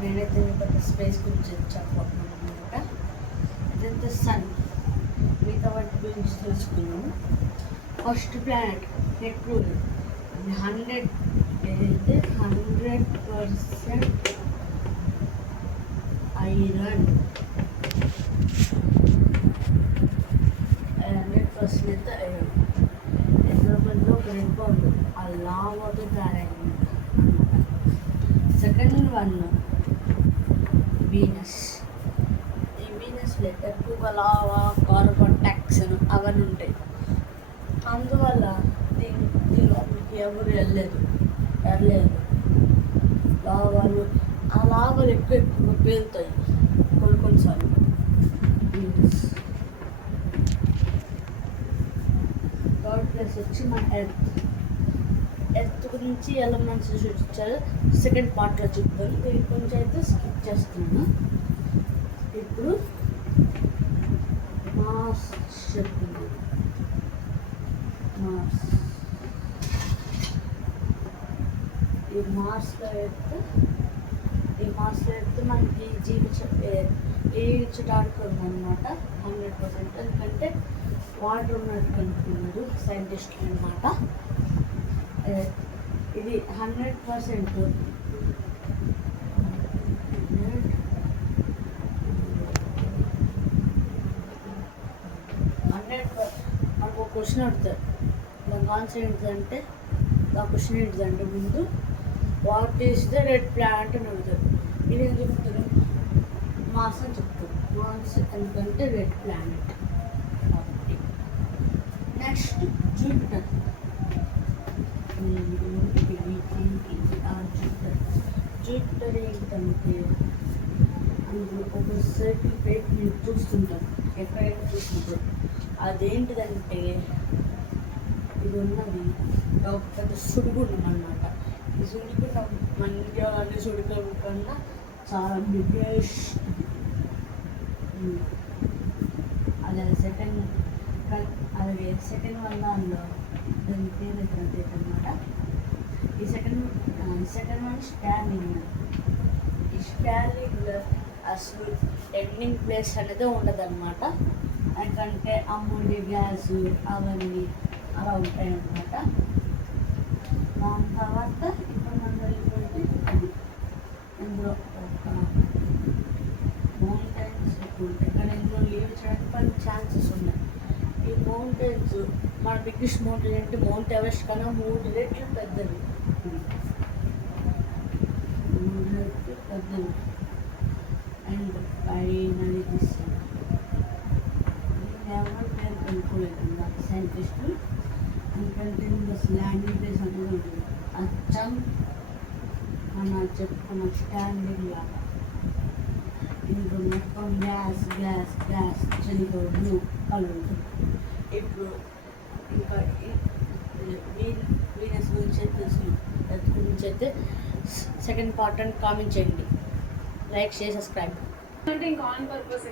నేనైతే మీకు స్పేస్ గురించి చెప్పబోతున్నాను అనమాట. ఇదంతా సన్, మిగతా వాటి గురించి తెలుసుకున్నాము. First planet Neptune. 100% ఐరన్, 100% అయితే ఐరన్. హైదరాబాద్లో ఒక రెడ్ బాండ్ ఆ లావాతో తయారైంది. Second one Venus. ఈ వీనస్లో ఎక్కువగా లావా, కార్బన్ డయాక్సైడ్ అవన్నీ ఉంటాయి. అందువల్ల దీనిలో మీకు ఎవరు వెళ్ళలేదు. లావాలు ఆ లావాలు ఎక్కువ పేలుతాయి కొన్నిసార్లు. వీనస్. థర్డ్ ప్లేస్ వచ్చి మన ఎర్త్ గురించి ఎలిమెంట్స్ చూపించారు. సెకండ్ పార్ట్లో చెప్తాను. దీని కొంచెం అయితే స్కిప్ చేస్తున్నాను. ఇప్పుడు మార్స్ చెప్తున్నాను. ఈ మార్స్లో అయితే మనకి జీవించడానికి ఉందన్నమాట 100%. ఎందుకంటే వాటర్ ఉన్నట్టు కనుక్కున్నారు సైంటిస్టులు అనమాట. ఇది 100% మనకు ఒక క్వశ్చన్ అడుగుతారు. దానికి ఆన్సర్ ఏంటిదంటే ముందు what is the red planet అని అడుగుతారు. ఇది ఏం చెప్తారు? మార్స్ అని చెప్తారు. మార్స్ ఎందుకంటే రెడ్ ప్లానెట్ కాబట్టి. Next Jupiter. జూపిటర్ ఏంటంటే అందులో ఒక సర్కిల్ ప్లేట్ మీరు చూస్తుంటారు ఎక్కడైనా చూసినప్పుడు. అదేంటిదంటే ఇది ఉన్నది ఒక పెద్ద సుడిగుండం అన్నమాట. ఈ సుడిగుండం మన ఇండియాలోని సుడిగుండం కన్నా చాలా బిగ్గెస్ట్. అలాగే సెకండ్ వన్ దానిలో దాని పేరు అయితే అనమాట. ఈ సెకండ్ వన్ స్టార్లింగ్. ఈ స్టార్లింగ్లో అసలు ఎండింగ్ ప్లేస్ అనేది ఉండదు అనమాట. ఎందుకంటే అమూల్య గ్యాస్ అవన్నీ అలా ఉంటాయి అన్నమాట. దాని తర్వాత ఇప్పుడు మనం వెళ్ళిపోతే ఇందులో ఒక మౌంటైన్స్ ఎక్కువ ఉంటాయి. కానీ ఇందులో లీవ్ చేయడానికి కొన్ని ఛాన్సెస్ ఉన్నాయి. ఈ మౌంటైన్స్ మన బిగ్గెస్ట్ మౌంటైన్ అంటే మౌంట్ ఎవరెస్ట్ కన్నా 3 రెట్లు పెద్దది. అండ్ ఫైనలీ ఎవరు పేరు కనుక్కోలేదు నాకు సైంటిస్టులు. ఎందుకంటే ల్యాండింగ్ ప్లేస్ అనేది ఉంటుంది. అచ్చం మన చెప్పుకున్న స్టాండింగ్ లాగా. ఇందులో మొత్తం గ్యాస్ చలిలో బ్లూ కలర్ ఉంటుంది. ఇప్పుడు ఇంకా వీనస్ గురించి అయితే తెలుసుకున్నాం. ఎర్త్ గురించి అయితే సెకండ్ పార్ట్ అని కామెంట్ చేయండి. లైక్ చేసి సబ్స్క్రైబ్. అంటే ఇంకా ఆన్ పర్పస్